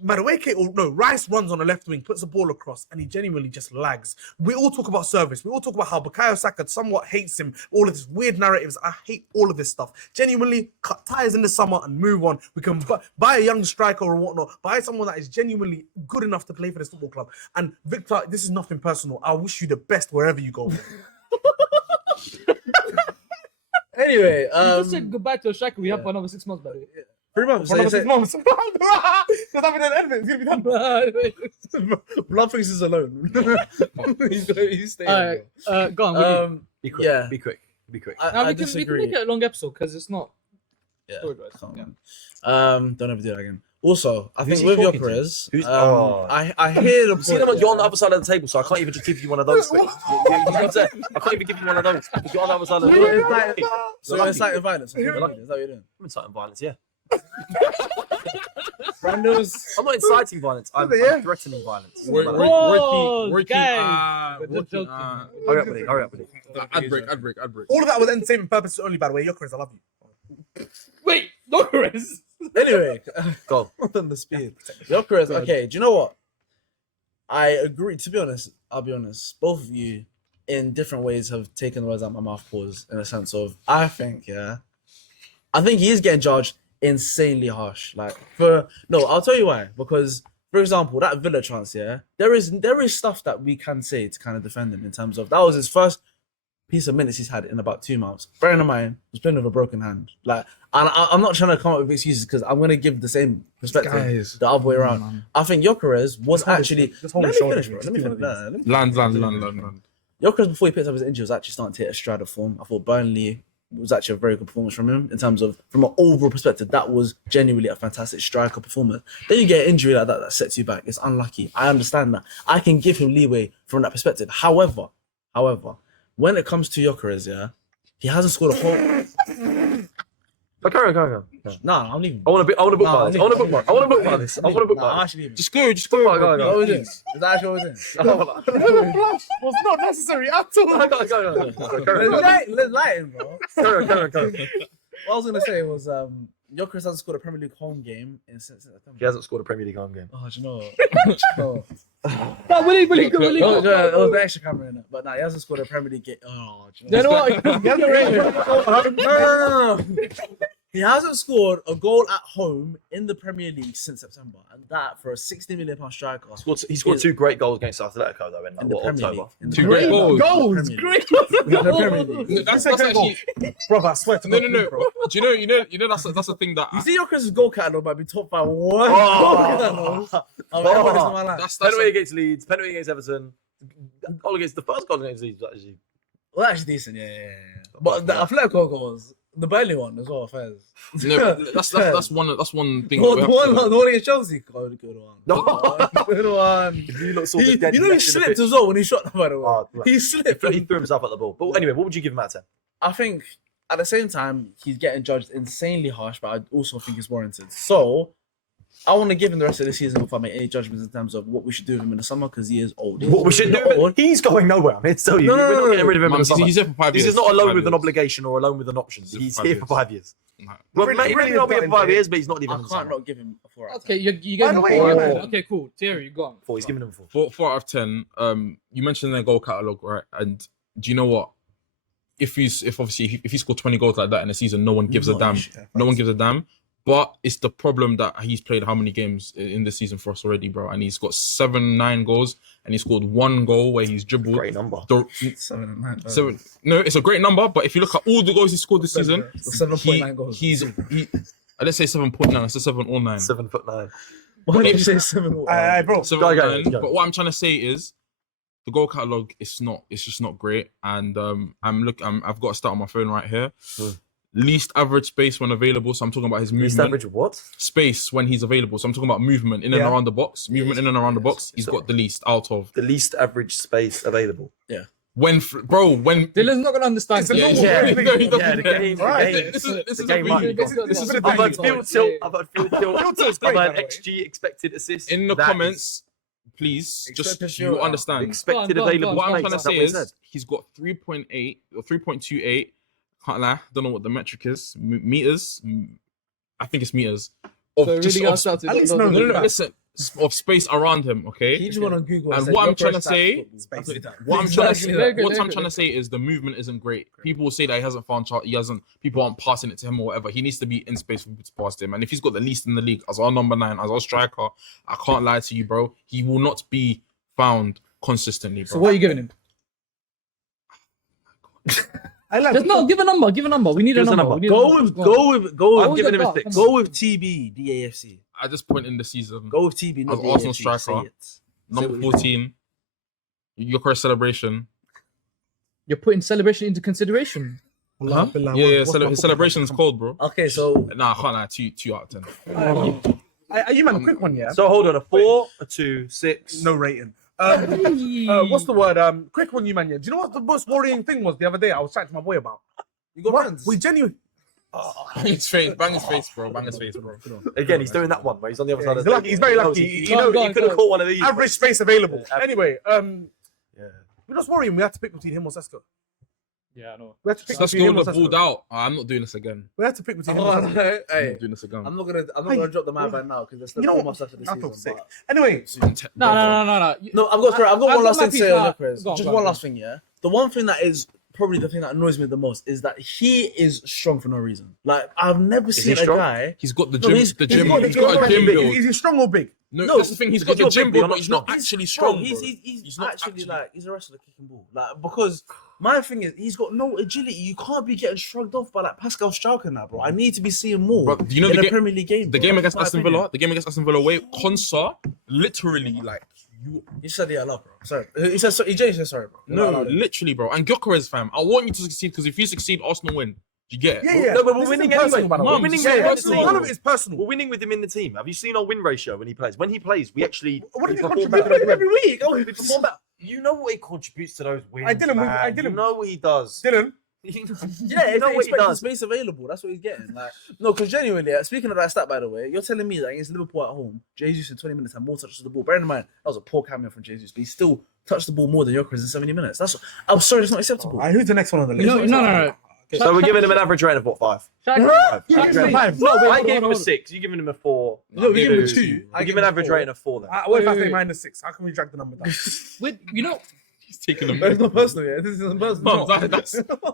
Madueke, Rice runs on the left wing, puts the ball across, and he genuinely just lags. We all talk about service. We all talk about how Bukayo Saka somewhat hates him. All of this weird narratives. I hate all of this stuff. Genuinely, cut ties in the summer and move on. We can buy a young striker or whatnot. Buy someone that is genuinely good enough to play for this football club. And Victor, this is nothing personal. I wish you the best wherever you go. Anyway, You just said goodbye to a striker we have for another 6 months, by the way. 3 months. For another So 6 months. Because I've been in anything. It's going to be done. Blood thinks he's alone. he's staying. All right, go on. What do you- Be quick. Yeah. Be quick. Now, I we can disagree. make it a long episode because it's not. Yeah. Story-wise, Come yeah. on. Don't ever do that again. Also, I Who's think he with talking to? Gyökeres, Who's- I hear the You see them, you're on the other side of the table, so I can't even just give you one of those. Quick. You know what I'm saying? I can't even give you one of those because you're on the other side of the table. So you're inciting violence. Is that what you're doing? I'm inciting violence, yeah. Brando's. I'm not inciting violence. I'm threatening violence. Whoa, Working. guys. We're just Working. joking. Hurry up, buddy. Ad break. All of that was entertainment purposes only, by the way. Gyökeres, I love you. Wait, Gyökeres. Anyway, Go. on the speed. Gyökeres, okay, do you know what? I agree. To be honest, I'll be honest. Both of you, in different ways, have taken the words out of my mouth. Pause in a sense of, I think he is getting judged insanely harsh. I'll tell you why. Because, for example, that Villa chance, there is stuff that we can say to kind of defend him in terms of that was his first piece of minutes he's had in about 2 months. Bearing in mind, he's playing with a broken hand. Like, and I'm not trying to come up with excuses because I'm going to give the same perspective the other way around. Man. I think Gyökeres was actually. Just hold Let his me shoulder, finish, bro. please. Let me Do finish. one of these. Land. Gyökeres, before he picked up his injury, was actually starting to hit a stride of form. I thought Burnley was actually a very good performance from him in terms of, from an overall perspective, that was genuinely a fantastic striker performance. Then you get an injury like that sets you back. It's unlucky. I understand that. I can give him leeway from that perspective. However, when it comes to Gyökeres, yeah, he hasn't scored a whole. But carry on. Nah, I'm leaving. I want to bookmark this. I want to bookmark this. Nah, I'm actually leaving. Just go. Go. What was this? Is that actually what was this? Was not necessary at all. Let's light him, bro. Carry on. What I was gonna say was Gyökeres hasn't scored a Premier League home game since September. He hasn't scored a Premier League home game. Oh, do you know what? No, Willie, It was the extra camera in it, but nah, he hasn't scored a Premier League game. Oh, do You know what? No. He hasn't scored a goal at home in the Premier League since September, and that for a £60 million striker. He scored 2 great goals against Atletico though in the Premier October. League. In the Two Premier great League. goals. Great. In the Premier League. That's actually Bro, I swear to God. no. Bro. Do you know that's the thing that You see, Gyökeres' goal catalogue might be top 5 one. that's Penalty against Leeds, penalty against Everton, goal against the first goal against Leeds was actually. Well, actually decent, yeah. But the Atletico goals, the Burnley one as well, Fez. no, that's one thing. The we have one to- against Chelsea, good one. No. Good one. You lot saw the He dead slipped pitch. as well when he shot that, by the way. Oh, right. He slipped. He threw himself at the ball. But anyway, what would you give him out of 10? I think at the same time, he's getting judged insanely harsh, but I also think it's warranted. So I want to give him the rest of the season before I make any judgments in terms of what we should do with him in the summer because he is old. What we should do? He's going nowhere. I'm here to tell you. No, We're not getting rid of him in Man, the summer. he's here for 5 years. This is not a loan 5 with an years. obligation or a loan with an option. He's He's for here 5 for 5 years. Nah. Well, Really, maybe really not here for important 5 day. years, but he's not even I in the can't summer. not give him a 4 out of 10. Okay, you gave By him the way, 4. man. Okay, cool. Thierry, go on. 4. He's giving him 4. 4 out of 10. You mentioned their goal catalogue, right? And do you know what? If he scored 20 goals like that in a season, no one gives a damn. No one gives a damn. But it's the problem that he's played how many games in this season for us already, bro? And he's got 9 goals, and he scored 1 goal where he's dribbled. Great number. 7 and 9. So no, it's a great number. But if you look at all the goals he scored this season, 7.9 goals. Let's say 7.9. Let's say 7 or 9. 7'9". Why did you say 7 or 9? Bro. 7 Go, or go, 9. go. But what I'm trying to say is the goal catalogue it's just not great. And I've got to start on my phone right here. Least average space when available. So I'm talking about his movement. Least average of what? Space when he's available. So I'm talking about movement in and around the box. Movement in and around the box. He's got the least out of. The least average space available. When Dylan's not gonna understand. It's a this. normal Yeah, thing. the game. Right. This The is game a might really- be This is I've heard field tilt. Yeah. I've heard field tilt. Field tilt's I've great, heard by the way. XG expected assist. in the That comments, please Expected just shootout. you understand. Expected Go on, available. What I'm go on, trying to Is that say what he said? is he's got 3.8 or 3.28. Can't lie, don't know what the metric is. Meters, I think it's meters. Of So just really of, got started. At least no, know no, listen, of space around him. Okay. He just went on Google And said, what I'm "Your trying to first say- stats football." What I'm trying Exactly to Very good, what very I'm good. trying to say is the movement isn't great. People will say that he hasn't found people aren't passing it to him or whatever. He needs to be in space for people to pass to him. And if he's got the least in the league as our number 9, as our striker, I can't lie to you, bro. He will not be found consistently, bro. So what are you giving him? I like Just no, give a number. Give a number. We need Give a us a number. number. We need a Go number. with Go on. go with go I'm with giving him a Go 6. go with TB DAFC. At this point in the season, Go with TB, not As Arsenal DAFC. striker. Say it. number what you 14, Gyökeres celebration. You're putting celebration into consideration. Huh? Yeah, his celebration is cold, bro. Okay, so Nah, I can't lie. 2 out of 10. Are you man? Quick one, yeah. So hold on, a 4, a 2, 6. No rating. What's the word? Quick one, you man. Yeah. Do you know what the most worrying thing was the other day? I was chatting to my boy about. you got What? friends. We genuinely. Bang his face, bro. Bang his face, bro. Again, he's doing that one where he's on the other side of He's the lucky. He's very lucky. He, You know, go he on, could go have on. caught one of these. average space available. Yeah, Anyway, Yeah. we're just worrying. We had to pick between him or Sesko. Yeah, I know. We had to pick Let's between go him or with the balled Sesko. out. I'm not doing this again. We had to pick between him Oh, or Sesko. I'm hey, not doing this again. I'm not gonna drop the man by now because there's still You know 4 what? months after the I season. feel sick. but- Anyway, No. No, I've got one last thing to say on Nah, Gyökeres. go on, Just go on, one go last thing, yeah. The one thing that is probably the thing that annoys me the most is that he is strong for no reason. Like I've never seen he a strong? guy. He's got the No, gym. he's He's got got a gym build. Is he strong or big? No, that's the thing. He's got the you're gym big, build, you're but not he's not strong. actually Bro, strong. he's He's not actually actually- like he's a wrestler kicking ball. Like because my thing is he's got no agility. You can't be getting shrugged off by like Pascal Strauch now, bro. I need to be seeing more. Bro, do you know in the Premier League game? The bro. game That's against my Aston opinion. Villa, away, Konsa, literally like You said yeah, love, bro. Sorry. He said sorry. He said sorry, bro. no, literally, bro. And Gyökeres, fam, I want you to succeed because if you succeed, Arsenal win. Do you get it? Yeah. No, but we're This winning isn't personal, anyway. by the way. Mum, We're winning yeah, with him in the personal. None team. of it is personal. We're winning with him in the team. Have you seen our win ratio when he plays? When he plays, we actually What did he perform contribute better. to the Every week. Oh, We perform better. You know what he contributes to those wins. I didn't. man. You know what he does. Dylan. yeah, You it's know what he expecting does. space available. That's what he's getting. Like, no, because genuinely, speaking of that stat, by the way, you're telling me that against Liverpool at home, Jesus in 20 minutes had more touches of the ball. Bear in mind, that was a poor cameo from Jesus, but he still touched the ball more than Gyökeres in 70 minutes. I'm sorry, that's not acceptable. Who's the next one on the list? No. So we're giving him an average rating of what, 5? Yeah, give him a 5. No, wait, I hold gave on, him a hold 6. You giving him a 4. No, we give him a 2. 2. I give him an average rating of 4 then. What if I Wait, say wait. -6? How can we drag the number down? Wait, you know, He's taking him. But it's not personal, yeah. This isn't personal. Mum,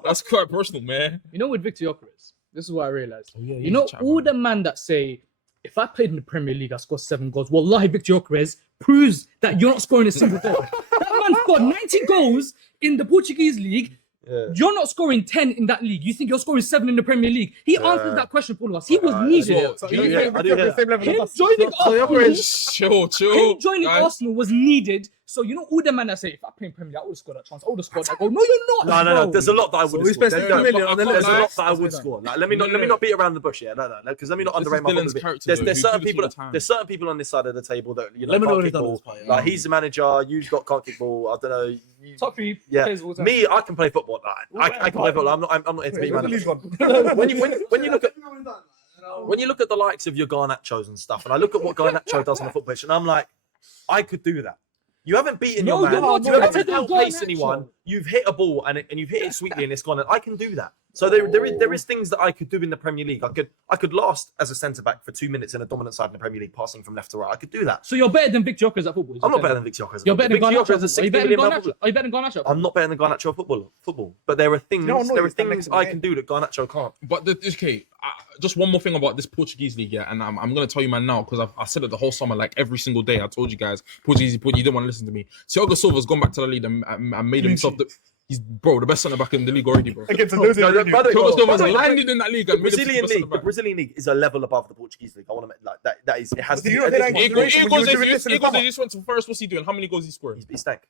that's quite personal, man. you know, with Victor Gyökeres, this is what I realized. Oh, yeah, You know, all the man that say, if I played in the Premier League, I scored 7 goals. Wallahi, Victor Gyökeres proves that you're not scoring a single goal. That man scored 90 goals in the Portuguese league. Yeah. You're not scoring 10 in that league. You think you're scoring 7 in the Premier League. He answers that question for all of us. He was needed. So Yeah, you yeah, think I do we're hear the same level Him as us? joining Arsenal, Chill. him joining guys. Arsenal was needed. So you know all the man that say, if I play in Premier League, I would have scored that chance. I would have scored that goal. No, you're not. No. bro. There's a lot that I So would we have scored. spent There's 7 million on the there's a lot left. that I would score. Like, let me No, not beat around the bush, yeah. No, because let me not This underrate is my Dylan's football. character, There's though. there's He certain gives people all the time. there's certain people on this side of the table that Let me know can't what kick he's done ball. this part, yeah. Like he's the manager. You've got can't kick ball. I don't know. Top 3 Yeah, players of all time. me, I can play football. Like, I can play football. I'm not here to beat around the bush. When you look at the likes of your Garnachos and stuff, and I look at what Garnacho does on the football pitch, and I'm like, I could do that. You haven't beaten No, your man. you're not You haven't better than outpaced Garnacho. anyone. You've hit a ball and you've hit it sweetly and it's gone. And I can do that. So there is things that I could do in the Premier League. I could last as a centre back for 2 minutes in a dominant side in the Premier League, passing from left to right. I could do that. So you're better than Victor Gyökeres at football? I'm not better than Victor Gyökeres. You're better than Victor Garnacho. Gyökeres is a Are you 60 better than million man Garnacho? footballer. Are you better than Garnacho? I'm not better than Garnacho at football. But there are things No, there are it's the things next I game. can do that Garnacho can't. But just one more thing about this Portuguese league, yeah, and I'm gonna tell you, man, now because I said it the whole summer, like every single day. I told you guys, Portuguese, you didn't want to listen to me. Thiago Silva's gone back to the league and made himself he's the best centre back in the league already, bro. Against the By the way, Thiago Silva's by the way, landed in that league and made himself Brazilian the best league. centre The back. Brazilian league is a level above the Portuguese league. I want to make like that is it has to Did be. you not take that into consideration when you were doing this in the summer? He just went to first. What's he doing? How many goals he scoring? He's stank.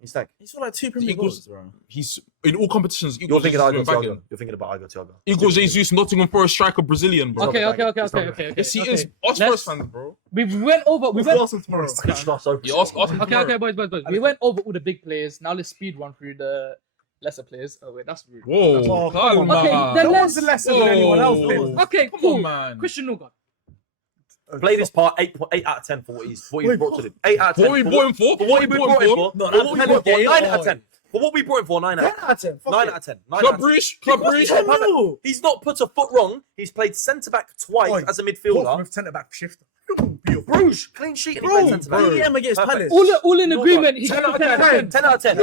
He's stank. He's got like 2 Premier League Equals- goals, bro. He's in all competitions. You're thinking Igor bagging. Thiago. You're thinking about Igor Thiago. Igor Jesus, Nottingham Forest striker, Brazilian, bro. Okay. It's not Yes, he okay. is. Us Let's- Forest fans, bro. We went over. We went. You ask him Okay, boys. We went over all the big players. Now let's speed run through the lesser players. Oh wait, that's rude. Whoa, Oh, come calma. on. Okay, then No let's- one's lesser than anyone else. Whoa. Then. Okay, Come cool. on, man. Christian Nogard. Play this part 8 out of 10 for what he's brought to him. 8 out of 10. What we brought him for? For what we brought him for. No, For what we brought him for. okay, 9 oh. out of 10. For what we brought him for. 9 out of 10. 10 out of 10. 9 out of 10. 9 out Club of 10. Breach, Club Breach. He's not put a foot wrong. He's played centre back twice Oi, as a midfielder. Portsmouth centre back shift. Beautiful. Bruges, clean sheet. And he played centre back. BDM against Perfect. Palace. All in agreement. He's 10 10 out of 10. 10 out of 10.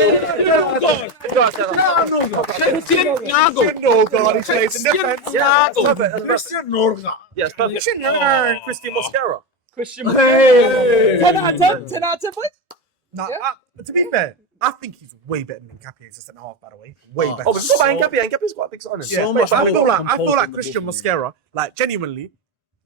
No, God, he plays in defence. Yeah, that's perfect. That's perfect. Christian Norga. Yeah, it's perfect. Christian Mosquera. Christian. Hey. 10 out of 10. 10 out of 10, boys. Now, to be fair, I think he's way better than Nkapie as a centre half. By the way, way better. Oh, but it's not about Nkapie. Nkapie's quite a big signing. Yeah, So but much I more feel like composed on the Christian ball for me. Mosquera, like genuinely,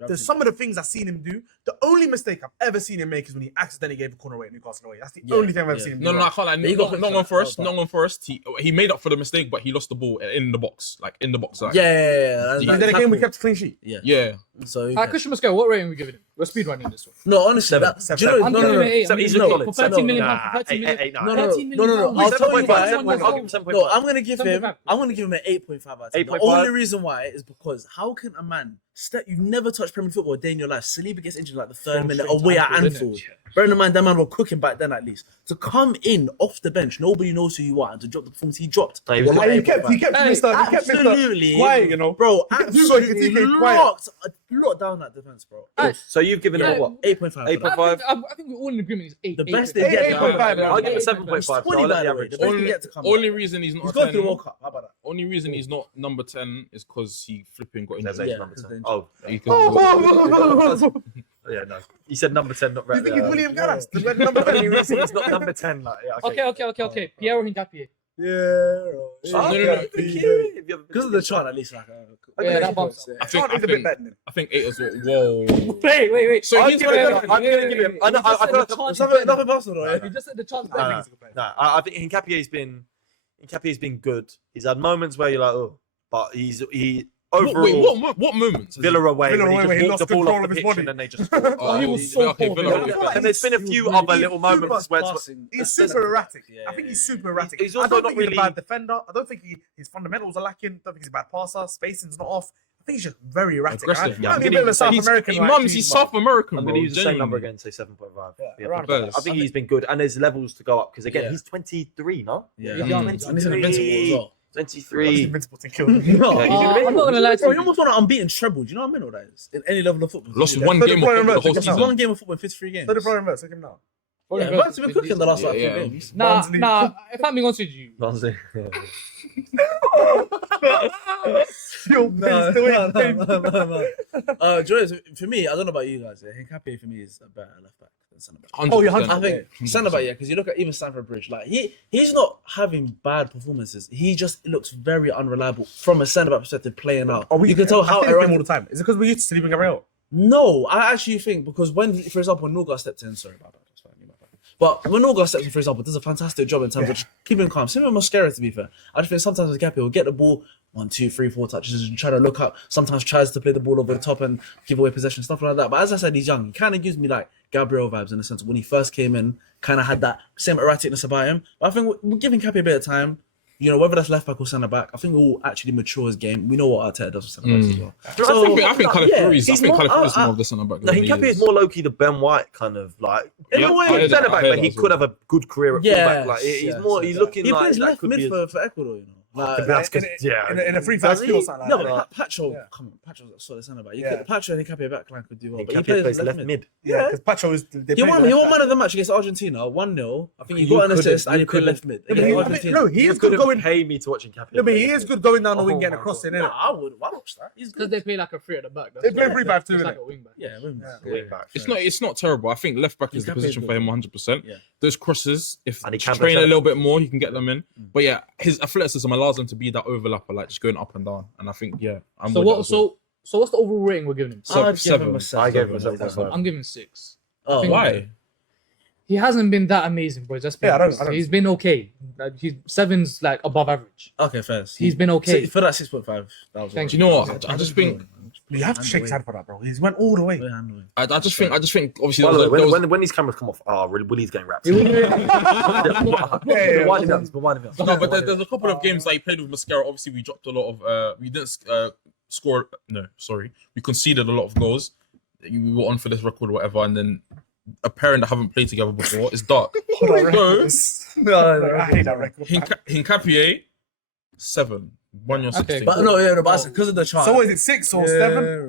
there's some of the things I've seen him do. The only mistake I've ever seen him make is when he accidentally gave a corner away at Newcastle away. That's the Yeah, only thing I've ever yeah. seen him No, do. no, I can't lie. He got Nottingham Forest. that. Nottingham Forest. He made up for the mistake, but he lost the ball in the box. Like in the box. Like, Yeah. And then again, we kept a clean sheet. Yeah. So Christian Mosquera, what rating are we giving him? We're speed running this one. no, honestly, Seven. that, Seven. do you know? I'm No, giving no, him no. an 8. So I'm he's giving him solid. for 13 million Nah, pounds. For 13 million. 8, 9. No, 13 million no. pounds. I'll tell you 7.5, why. 7.5. I'll give him 7.5. No, I'm gonna give him. 7.5. I'm gonna give him an 8.5 out of 10. The 8.5. only reason why is because how can a man you've never touched Premier League football a day in your life? Saliba gets injured like the third minute away at Anfield. Bearing in mind that man were cooking back then at least. To come in off the bench, nobody knows who you are, and to drop the performance he dropped. No, he was Well, he kept Hey, Mr. Absolutely, quiet, you know. bro. He Absolutely kept quiet. locked down that defense, bro. So you've given him Yeah. what? 8.5. 8.5. I think we're all in agreement. It's 8. The best eight. they get. 8.5, now. yeah. I'll give him 7.5. So 20 I'll let by the the way. average. The best they get to come. Only reason he's He's not. going 10, through the World Cup. How about that? only reason he's not number 10 is because he flipping got There's injured. age Yeah, number because 10. they're Oh, He can- yeah, no. He said number 10, not You think he's William Gallas? The number Number 10, 10. he's not number 10. Like, yeah, Okay. Piero Hincapié. No. Because of the chant, at least. Yeah, that bumps. I Chant is a bit better. I think 8 as well. Whoa. Wait. So I'm he's gonna give him. I know. I feel like Nothing personal, though. You just said the chance. I think Hincapie's been good. He's had moments where you're like, oh, but he overall. What moments? Villa away when he just walked the ball off the of his pitch body. and then they just scored. He was so poor. Villa. And there's been a few other little moments where He's super erratic. I think he's super erratic. He's I also don't not think he's really- a bad defender. I don't think his fundamentals are lacking. I don't think he's a bad passer. Spacing's not off. I think he's just very erratic. Aggressive. Yeah, I'm a bit of a South American. He's South American, I'm bro. going to use the same number genuinely. again, say 7.5. Yeah, around about that. I think he's been good, and there's levels to go up because again, Yeah. he's 23, no? Yeah, He's young. and he's an invincible as well. 23. Invincible to kill him. No, I'm not gonna lie to bro, he you. almost won an unbeaten treble. Do you know how mental that is? In any level of football. Lost Yeah. one So game the of football the whole player He's season. one game of football in 53 games. So the problem is, look at him now. Yeah, Burton's been cooking the last like 4 Yeah. games. Nah. If I'm being honest with you, Honestly. Yo, Joyce, for me, I don't know about you guys. Hincapie for me is a better left back than centre back. 100%. Oh, you're 100%. I think centre back, yeah, because you look at even Stamford Bridge, like he's not having bad performances. He just looks very unreliable from a centre back perspective playing out. You can tell how I all the time. Is it because we're used to sleeping Gabriel? No, I actually think because when, for example, Norga stepped in, sorry about that, that's fine, my bad. But when Norga steps in, for example, does a fantastic job in terms of keeping calm. Similar to Mosquera, to be fair. I just think sometimes with Gapi, he'll get the ball 1, 2, 3, 4 touches and try to look up. Sometimes tries to play the ball over the top and give away possession, stuff like that. But as I said, he's young. He kind of gives me like Gabriel vibes in the sense of when he first came in, kind of had that same erraticness about him. But I think we're giving Gapi a bit of time. You know, whether that's left back or centre back, I think we'll actually mature his game. We know what Arteta does with centre backs as well. I think Calafiori's he's more more- of the centre back. No, Hincapie is more low-key the Ben White kind of like In a way, centre back, but he could have a good career at fullback. Like he's looking he like plays that left could mid be. for Ecuador, you know. Like, That's good. In a 3-5 or something no, like that. but Pacho, Yeah. come on, Pacho's a solid centre back. Yeah. Pacho and Hincapie backline could do well. But he Hincapie plays plays left mid. Yeah, because Pacho is. He won man of the match against Argentina, 1-0. I think he got an assist and he played left mid. Yeah, but against he- Argentina. no, he You is good couldn't going. pay me to watch Hincapie. No, but he is good going down the wing, Oh getting my across it, Nah, innit? I would. Why watch that? He's because good. they play like a 3 at the back. They play 3-5-2, It's like innit? a wing back. Yeah, wing back. Wing back. It's not terrible. I think left back is the Hincapie position is for him 100%. Yeah. Those crosses, if And he he can train a pressure. little bit more, he can get them in. But yeah, his athleticism allows him to be that overlapper, like just going up and down. And I think I'm So with what? that as well. So what's the overall rating we're giving him? I'd give him a 7. I gave him a 7.5. I'm giving 6. Oh, Why? He hasn't been that amazing, boys. Let's be Yeah, I honest. don't- He's been okay. Like, he's 7's like above average. Okay, fair. He's been okay. For that 6.5, that was Thank Do you know what? I just think You have to shake his hand for that, bro. He's went all the way. I just think obviously By the way, there was- when these cameras come off, Willie's getting wrapped. Yeah. Winding up, but winding up. No, but there's a couple of games that he played with Mascara. Obviously, we dropped a lot of. We didn't score. No, sorry, we conceded a lot of goals. We were on for this record or whatever, and then a pairing that haven't played together before is dark. So I hate that record. Hincapie 7, 1 year 16. Okay, But no, yeah, no, but because of the chart. So what is it, 6 or 7?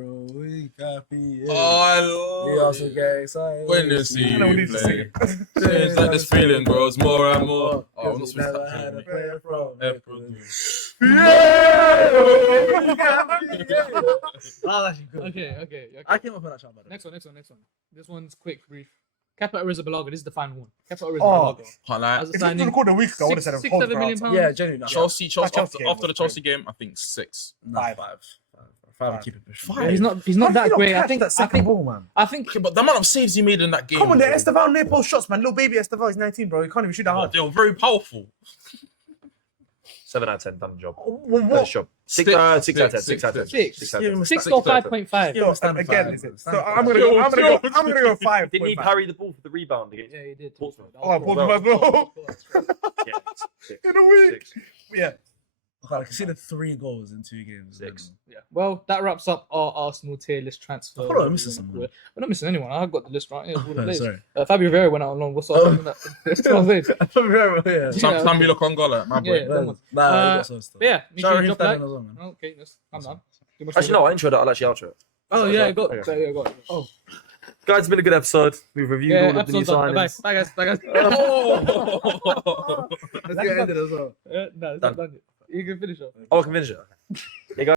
Oh, when you see I know we you need to sing play, it. seems like this feeling grows more and more. Oh, I'm not supposed to Never stop had a playing. player from Oh, that's actually good. Okay. I came up with that chart, by the way. Next one. This one's quick, brief. Kepa Arrizabalaga, this is the final one. Kepa Oh. Arrizabalaga. Can't lie. As a If you signing, recorded a week ago, I would have said a 6, whole 7 million crowd. pounds. Yeah, genuinely. Chelsea That Chelsea game after the was Chelsea game, I think 6. Five. 5 keep it pushing. Yeah, he's not that great. I think that second ball, man. Okay, but the amount of saves he made in that game. Come on, bro, there, Estevan near post shots, man. Little baby Estevan, he's 19, bro. He can't even shoot that hard. they were very powerful. 7 out of 10, done the job. What? Nice job. 6 out of 10. 6 out of 10. Six. 6 out Give of him 10. a 6 or 5.5. Yeah. So, Standard again, five. is it? So Standard I'm gonna go 5. Didn't he parry the ball for the rebound against Yeah, he did. Portsmouth? Oh, Portsmouth as well. Yeah, 6. In a week. 6. Yeah. I can see the 3 goals in 2 games. 6. Yeah. Well, that wraps up our Arsenal tier list transfer. Hold on, I'm missing someone. We're not missing anyone. I've got the list right here. All the players. Sorry. Fabio Vieira went out on loan. What's up? That's what I'm saying. Yeah. Yeah. Samuel Congola, my boy. Yeah. Come on. Nah, that's all stuff. But yeah, make Shout sure out you him drop like. standing as well, man. Okay, yes, I'm done. Too much Actually, no, I introed it. I'll actually outro it. Oh yeah, I got. Okay. Yeah, I got. It. Oh Guys, it's been a good episode. We've reviewed yeah, all of the new episode's done. Bye, signings. bye guys. Bye guys. Oh. Let's get ended as well. No, it's not done yet. You can finish off. Oh, I can finish it. Okay. Yeah, guys.